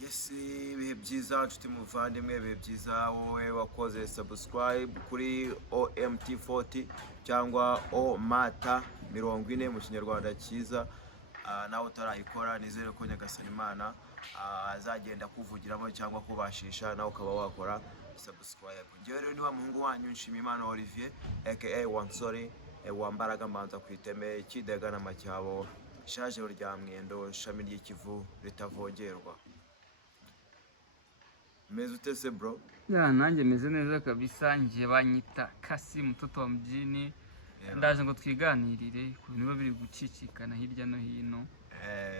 Yes, ibihe byiza nshuti muvandimwe, ibihe byiza wowe wakoze subscribe kuri OMT40 cyangwa OMATA 40 mu kinyarwanda cyiza. Nawe utarayikora nizere ko Nyagasani Imana azagenda kuvugiramo cyangwa kubashisha nawe ukaba wakora subscribe. Njyewe rero ni wa muhungu wanyu Nshimiyimana Olivier aka Wansori wambaraga mbanza kwiteme Kidega na Macyabo ishaje rya Mwendo ishami ry'ikivu ritavogerwa. Meze ute se bro? Ya nanjye meze neza kabisa, ngiye banyita Kasi mtoto wa mjini. Ndaje ngo twiganirire ku bintu biri gucicikana hirya no hino.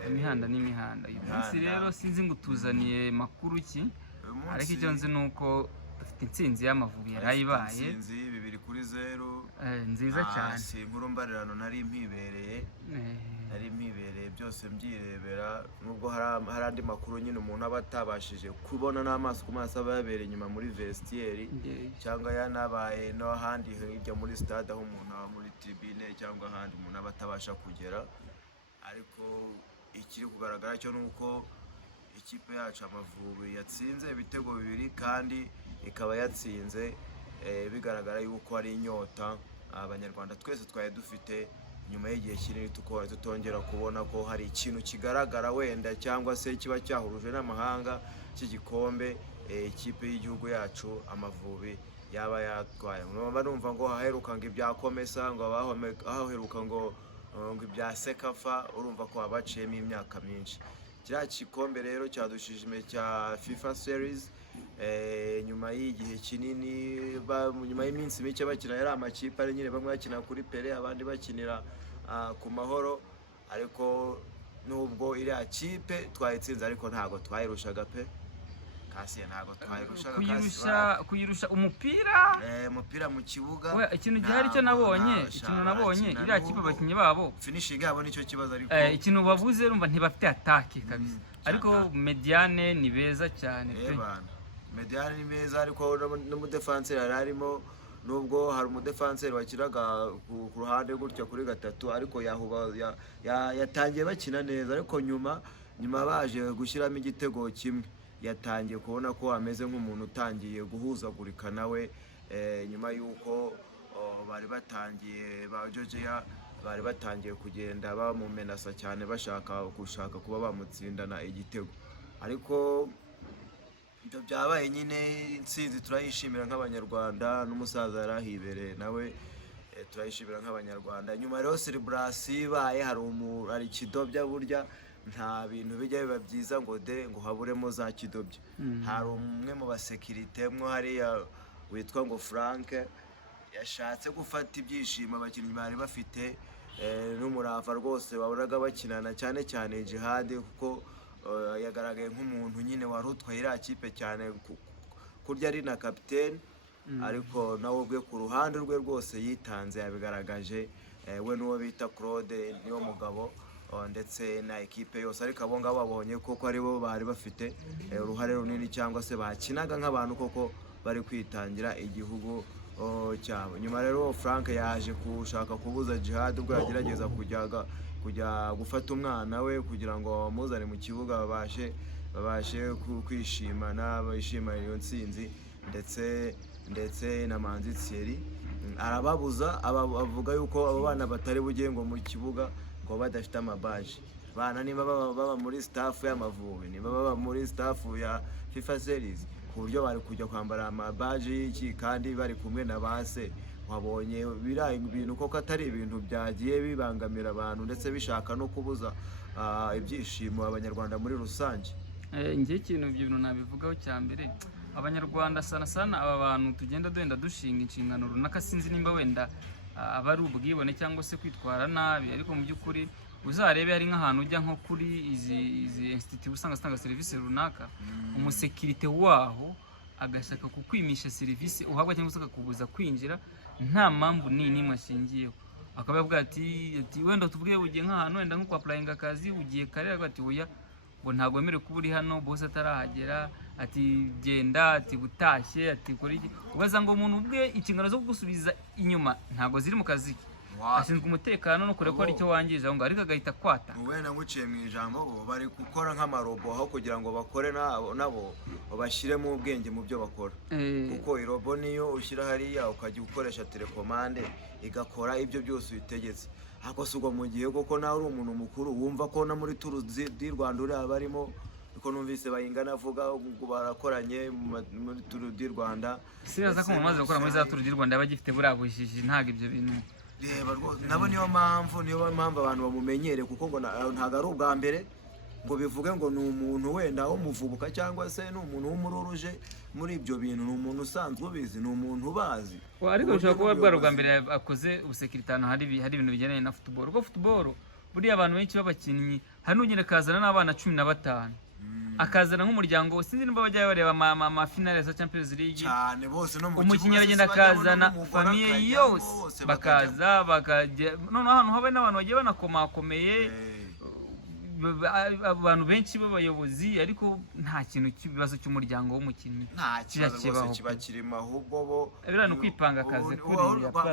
Imihanda n'imihanda. Uyu munsi rero sinzi ngo tuzaniye makuru ki, ariko icyo nzi nuko dufite intsinzi y'Amavubi yarayibaye. Intsinzi 2-0 nziza cyane. Si inkuru mbarirano nari mpibereye. Byose mbyirebera, nubwo hari andi makuru nyine umuntu aba atabashije kubona n'amaso ku maso aba yabereye inyuma muri vestiaire cyangwa yanabaye no handi hirya muri stade aho umuntu aba muri tribune cyangwa ahandi umuntu aba atabasha kugera. Ariko ikiri kugaragara cyo nuko ikipe yacu Amavubi yatsinze ibitego 2 kandi ikaba yatsinze bigaragara yuko ari inyota abanyarwanda twese twaye dufite nyuma y'igihe kinini tutongera kubona ko hari ikintu kigaragara wenda cyangwa se kiba cyahuruje n'amahanga cy'igikombe ikipe y'igihugu yacu Amavubi yaba yatwaye. Numva ngo haherukanga ibyakomesa ngo abaheruka ngo ibya Sekafa, urumva ko abaciyemo imyaka myinshi. Kiriya gikombe rero cyadushijime cya FIFA series nyuma y'igihe kinini, nyuma y'iminsi mike bakina yari amakipe ari nyine bamwe bakina kuri Pele abandi bakinira ku Mahoro, ariko nubwo iri kipe twayitsinze ariko ntago twayirushaga pe. Kasi ntago twayirushaga kuyirusha umupira umupira mu kibuga. Ikintu gihari cyo nabonye iriya kipe abakinnyi babo finishing yabo nicyo kibazo, ariko ikintu bavuze rumva ntibafite attaque kabisa, ariko Mediane ni beza cyane pe. Mediane ni beza, ariko n'umudefanseri yararimo, nubwo hari umudefanseri wakiraga ku ruhande gutya kuri gatatu, ariko yatangiye bakina neza, ariko nyuma baje gushyiramo igitego kimwe yatangiye kubona ko ameze nk'umuntu utangiye guhuzagurika nawe, nyuma y'uko bari batangiye ba Georgia bari batangiye kugenda bamumenasa cyane bashaka kuba bamutsindana igitego. Ariko ibyo byabaye nyine, intsinzi turayishimira nk'abanyarwanda, n'umusaza yarahibereye nawe turayishimira nk'abanyarwanda. Nyuma rero celebration ibaye hari ikidobya, burya nta bintu bijya biba byiza ngo haburemo za kidobya. Hari umwe mu basekirite mwo hariya witwa ngo Frank yashatse gufata ibyishimo abakinnyi bari bafite n'umurava rwose wabonaga bakinana, cyane cyane Jihad, kuko yagaragaye nk'umuntu nyine wari utwaye iriya kipe cyane, kurya ari na kapiteni, ariko nawe ubwe ku ruhande rwe rwose yitanze, yabigaragaje. We n'uwo bita Claude niwo mugabo ndetse na ekipe yose, ariko abo ngabo babonye koko aribo bari bafite uruhare runini, cyangwa se bakinaga nk'abantu koko bari kwitangira igihugu cyabo. Nyuma rero Frank yaje gushaka kubuza Jihad ubwo yagerageza kujya gufata umwana we kugira ngo bamuzane mu kibuga babashe kwishimana, bishimira iyo ntsinzi, ndetse na Manzi Thierry arababuza, avuga yuko abo bana batari bugiye ngo mu kibuga ngo badafite amabaji. Bana niba baba muri staff y'Amavubi, niba baba muri staff ya FIFA series, ku buryo bari kujya kwambara amabaji kandi bari kumwe na base. Wabonye bira ibintu koko atari ibintu byagiye bibangamira abantu ndetse bishaka no kubuza ibyishimo abanyarwanda muri rusange. Ngiye ikintu ibintu nabivugaho cya mbere, abanyarwanda sana aba bantu tugenda dushinga inshingano runaka, sinzi nimba wenda abari ubwibone cyangwa se kwitwara nabi, ariko mu by'ukuri uzarebe hari nk'ahantu ujya nko kuri izi institute usanga zitanga serivisi runaka, umusekirite waho agashaka kukwimisha serivisi uhabwa cyangwa se akakubuza kwinjira nta mpamvu n'imwe ashingiyeho. Akaba yavuga ati wenda tubwiye ugiye nk'ahantu wenda nko applyinga akazi, ugiye kare ati oya ngo ntabwo wemerewe kuba uri hano bose atarahagera, ati genda, ati butashye, ati kora iki. Ubaza ngo umuntu ubwe inshingano zo kugusubiza inyuma ntabwo ziri mu kazi. ashinzwe umutekano no kureba ko ari icyo wangije aho ngaho ariko agahita kwata. wenda nguciye mu ijambo bo bari gukora nk'amarobo aho kugira ngo bakore nabo bashyiremo ubwenge mu byo bakora, kuko irobo niyo ushyira hariya ukajya ukoresha telekomande igakora ibyo byose uyitegetse. ariko si ubwo mu gihe koko nawe uri umuntu mukuru wumva ko na muri turu di Rwanda uriya barimo, kuko numvise bayingana avuga ngo barakoranye muri turu di Rwanda. Siraza ko mumaze gukora muri za turu di Rwanda yabagifite buriya bujiji ntago ibyo bintu reba rwose nabo niyo mpamvu abantu bamumenyere, kuko ngo ntago ari ubwa mbere ngo bivuge ngo ni umuntu wenda w'umuvubuka cyangwa se ni umuntu w'umururuje muri ibyo bintu, ni umuntu usanzwe ubizi, ni umuntu ubazi. ariko bishobora kuba bwari ubwa mbere akoze ubusekirite ahantu hari ibintu bijyanye na football, kuko football buriya abantu benshi b'abakinnyi hari n'ugenda akazana n'abana 15 akazana nk'umuryango, sinzi nimba bajya bareba ama finale za Champions League cyane bose, no mu umukinnyi aragenda akazana famiye yose bakaza bakajya noneho ahantu habe n'abantu bagiye banakomakomeye, abantu benshi b'abayobozi, ariko nta kintu cy'ibibazo cy'umuryango w'umukinnyi nta kibazo kiba kirimo, ahubwo bo biriya ni ukwipanga akazi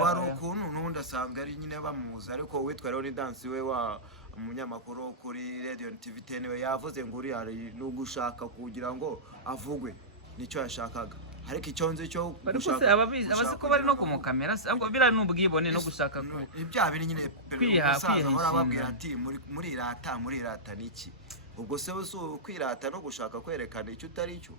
bari ukuntu n'ubundi asanzwe ari nyine bamuzi. ariko witwa Leonidas we wa umunyamakuru kuri Radio TV 10 we yavuze ngo uri no gushaka kugira ngo avugwe nicyo yashakaga, ariko icyo nzi cyo gushaka abazi ko bari no kumukamera, ahubwo biriya ni ubwibone no gushaka ibya biri nyine umusaza ahora ababwira ati muri irata niki, ubwo se kwirata no gushaka kwerekana icyo utari cyo.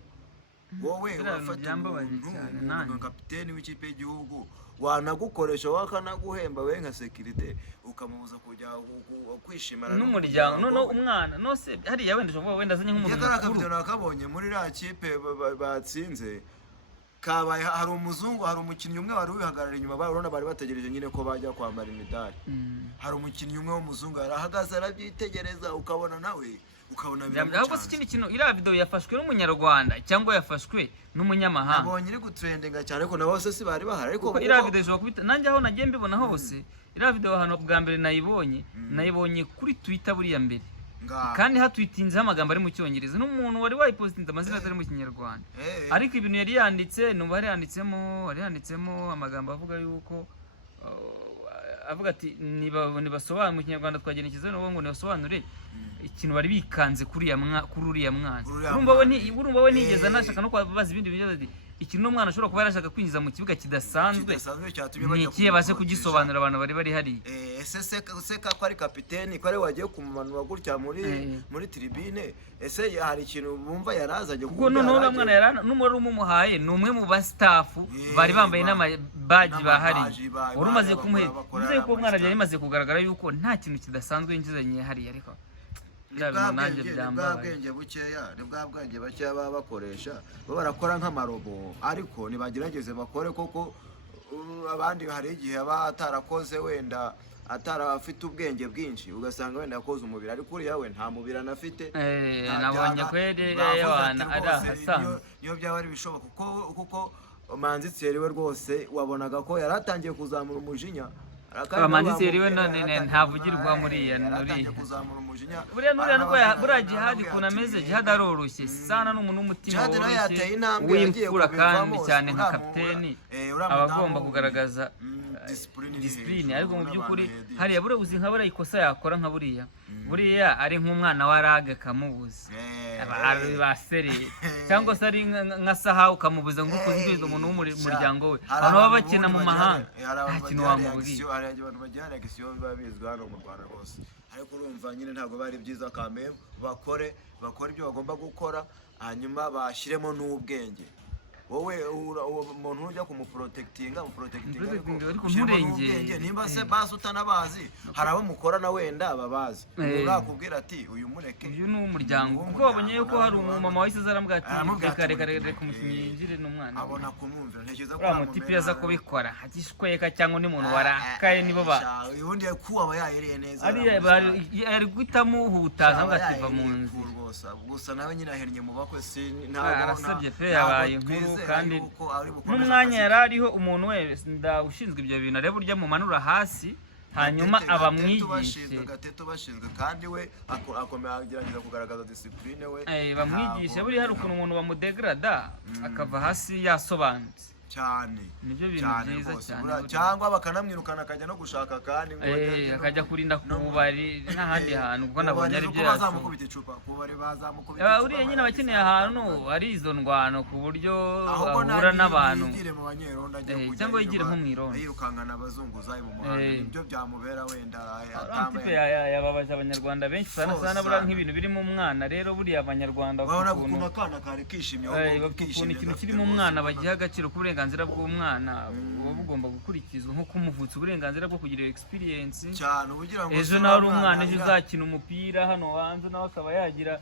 wowe wafata umuntu nka kapiteni w'ikipe y'igihugu wanagukoresha wakanaguhemba we nka security ukamubuza kujya kwishimana n'umuryango no umwana no se hariya wenda uvuga wenda azanye nk'umuntu mukuru nakabonye muri ra kipe batsinze kabaye hari umuzungu, hari umukinnyi umwe wari wihagarara inyuma barona bari bategereje nyine ko bajya kwambara imidari. hari umukinnyi umwe w'umuzungu yarahagaze arabyitegereza ukabona nawe ukabona biramucanze. ahubwo ikindi kintu iriya video yafashwe n'umunyarwanda cyangwa yafashwe n'umunyamahanga, nabonye iri gutrendinga cyane ko nabo bose si bari bahari, ariko iriya video ishobora kubita nanjye aho nagiye mbibona hose. iriya video ahantu bwa mbere nayibonye kuri Twitter buriya mbere, kandi hatwitinzeho amagambo ari mu cyongereza n'umuntu wari wayipositinze amazina atari mu kinyarwanda, ariko ibintu yari yanditse numva hari handitsemo amagambo avuga yuko avuga ati nibasobanure mu kinyarwanda twagenekereje ngo nibasobanure ikintu bari bikanze kuri uriya mwana. urumva we ntigeze anashaka no kubaza ibindi bintu ati ikintu n'umwana ashobora kuba yarashaka kwinjiza mu kibuga kidasanzwe ni ikihe base kugisobanura abantu bari bari hariya. ese ko ari kapiteni ko ari wagiye kumumanura gutya muri tribune, ese hari ikintu bumva yarazanye kuko noneho mwana n'umwe umumuhaye ni umwe mu ba staff bari bambaye n'amabaji bahari, wari umaze kumuhera bivuze ko umwana byari bimaze kugaragara yuko nta kintu kidasanzwe yinjizanye hariya. ariko bwa bwenge bukeya ni bwa bwenge bakeya baba bakoresha barakora nk'amarobo, ariko nibagerageze bakore koko. abandi hari igihe aba atarakoze wenda atarafite ubwenge bwinshi, ugasanga wenda yakoze umubiri ariko uriya we nta mubiri anafite. nabonye kwere y'abana ari ahasanzwe niyo byaba ari bishoboka kuko Manzi Thierry we rwose wabonaga ko yaratangiye kuzamura umujinya. Manzi Thierry we ntavugirwa muri ya buriya buriya Jihad ukuntu ameze, Jihad aroroshye sana n'umuntu w'umutima w'imfura kandi cyane nka kapiteni aba agomba kugaragaza discipline. ariko mu by'ukuri hariya buriya uzi nka buriya ikosa yakora nka buriya ari nk'umwana wa Rage kamubuza basereye cyangwa se ari nka Saha ukamubuza ngo ukunze umuntu w'umuryango we, abantu baba bakina mu mahanga nta kintu wamubwira. hari abantu bagira agisiyo biba bizwi hano mu Rwanda rwose, ariko urumva nyine ntabwo bari byiza kame bakore ibyo bagomba gukora, hanyuma bashyiremo n'ubwenge. wowe umuntu ujya kumuprotectinga n'ubwenge, nimba se basi utanabazi hari abo mukorana wenda babazi, urakubwira ati uyu mureke uyu ni umuryango, kuko babonye yuko hari umumama wahise aramubwira ati reka umukinnyi yinjire n'umwana, abona kumwumvira. ntekereza ko uriya mutipe yaza kubikora agishweka cyangwa undi muntu warakaye nibo ubundi kuba yayereye neza ari guhitamo hutaza agativa mu nzu gusa nawe nyine ahennye mu bakwe arasabye pe yabaye inkuru, kandi n'umwanya yari ariho umuntu wese ushinzwe ibyo bintu areba urya mumanura hasi hanyuma abamwigishe Gatete bashinzwe, kandi we akomeza agerageza kugaragaza discipline we bamwigishe. buri hari ukuntu umuntu bamudegrada akava hasi yasobanutse cyane nibyo bintu byiza cyane cyangwa bakanamwirukana akajya no gushaka kandi akajya kurinda kubari n'ahandi hantu kuko nabonye ari byo bazamukubita icupa kubari bazamukubita uriya nyine abakeneye ahantu ari izo ndwano ku buryo ahura n'abantu cyangwa yigire nko mu irondo yirukankana abazunguzayi mu muhanda nibyo byamubera wenda atambaye yababaje abanyarwanda benshi sana buriya nk'ibintu birimo umwana rero buriya abanyarwanda bafite akana kare kishimye ikintu kirimo umwana bagiha agaciro k'uburenganzira bw'umwana buba bugomba gukurikizwa nko kumuvutsa uburenganzira bwo kugira experience cyane ubugira ngo ejo nawe ari umwana ejo uzakina umupira hano hanze nawe akaba yagira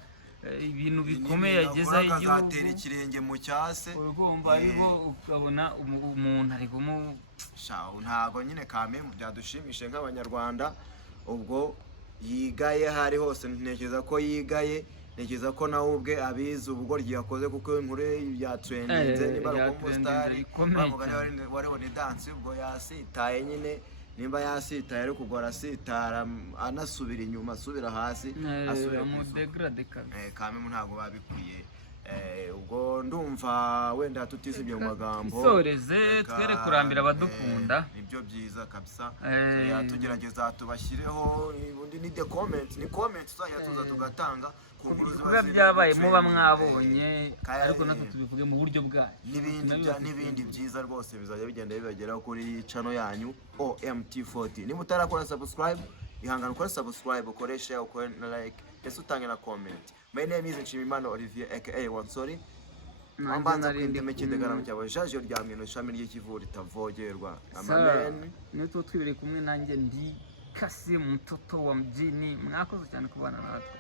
ibintu bikomeye yagezaho igihugu azatera ikirenge mu cyase ugomba ariko ukabona umuntu ari ntago nyine kame byadushimishe nk'abanyarwanda ubwo yigaye hari hose ntekereza ko yigaye ntekereza ko nawe ubwe abizi ubugoryi yakoze kuko inkuru ya trendinze niba ari umusitari bavuga wariho ni dance ubwo yasitaye nyine nimba yasitaye ariko ubwo arasitara anasubira inyuma asubira hasi asubira mu degrade kame ntabwo babikwiye ubwo ndumva wenda tutisibye mu magambo isoreze twere kurambira abadukunda nibyo byiza kabisa tugerageza tubashyireho ubundi ni comment tuzajya tuza tugatanga ku nkuru ziba byabaye muba mwabonye ariko natwe tubivuge mu buryo bwayo n'ibindi byiza rwose bizajya bigenda bibageraho kuri channel yanyu OMT40 niba utarakora subscribe ihangana ukore subscribe ukore share ukore na like ndetse utange na comment. My name is Nshimimana Olivier aka Wansori. Ambanza kwindeme kidegaramo cyawe jaje ryamwe no shami ry'ikivura itavogerwa. Amen. Nitwo twibire kumwe nanjye ndi Kasi mtoto wa mjini. Mwakoze cyane kubana natwe.